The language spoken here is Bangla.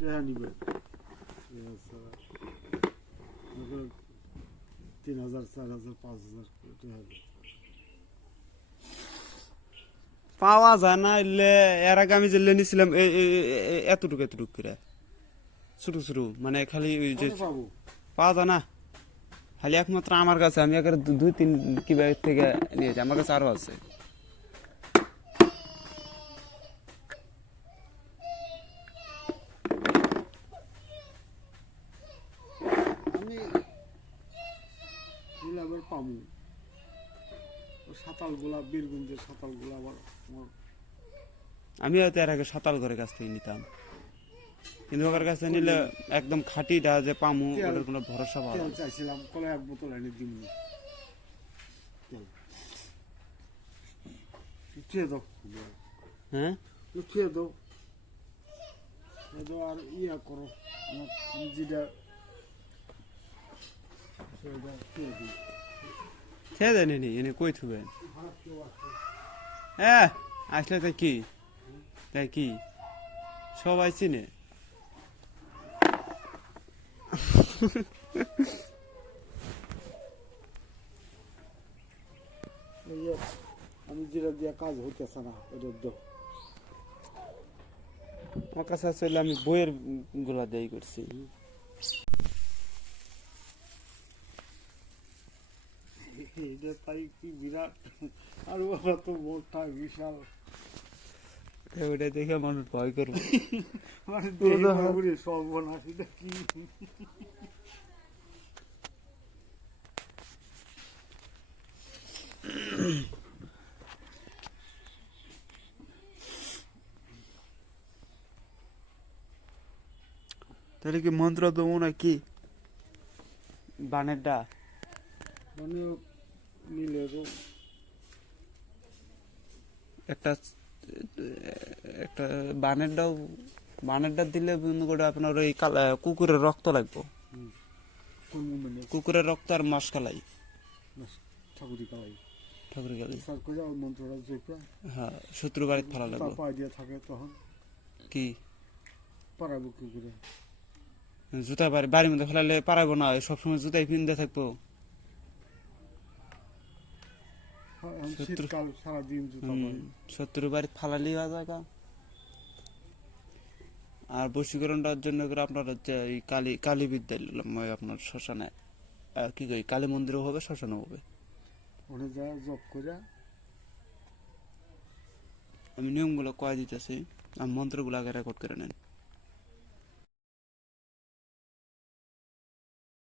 নিবে 3000 4000 5000 পাওয়া যায় না এলে এর আগে আমি যে নিছিলাম এতটুকু এতটুকু করে ছোট ছোট মানে খালি ওই যে পাবো পাওয়া যায় না খালি একমাত্র আমার কাছে আমি একের 2-3 কিবা থেকে নিয়েছি আমার কাছে আরো আছে আমি আবার পাবো সাতালগুলা বীরগঞ্জের সাতালগুলা আবার আমি হয়তো এর আগে সাতাল ঘরের কাছ থেকে নিতাম কিন্তু ওর কাছে নিলে একদম খাঁটিটা যে পামু ওটার কোনো ভরসা পাওয়া যায় না। চাইছিলাম কলে এক বোতল এনে দিব উঠিয়ে দাও হ্যাঁ উঠিয়ে দাও আর ইয়া করো আমি যেটা সেটা খেয়ে দিই খেয়ে দেন এনে কই থুবেন হ্যাঁ আসলে তাই কি সবাই চিনে আমি যেটা দিয়ে কাজ হইতেছে না এটা দাও আমার কাছে আসলে আমি বইয়ের গুলা দেই করছি এটা তাই কি বিরাট আর বাবা তো মোটা বিশাল ওটা দেখে মানুষ ভয় করবে মানে সর্বনাশ এটা কি তাহলে কি মন্ত্র দেবো নাকি বানেরটা মানে মিলে একটা একটা বানেরটা দিলে বিভিন্ন করে আপনার ওই কুকুরের রক্ত লাগবে কুকুরের রক্ত আর মশকালাই ঠাকুরি কালাই ঠাকুর গেলে সার করে মন্ত্রটা জোপা হ্যাঁ শত্রু বাড়িতে ফালা লাগবে পায়ে দিয়ে থাকে তখন কি পারাবো কি করে জুতা বাড়ির মধ্যে ফেলালে পারাবো না সবসময় জুতাই পিনতে থাকবো শীতকাল সারাদিন জুতা পরে শত্রু বাড়িতে ফালালি জায়গা আর বশীকরণটার জন্য করে আপনার হচ্ছে এই কালী বিদ্যালয় আপনার শ্মশানে কি কই কালী মন্দিরও হবে শ্মশানও হবে ওখানে যা জব করে আমি নিয়মগুলো কয়ে দিতেছি আর মন্ত্রগুলো আগে রেকর্ড করে নেন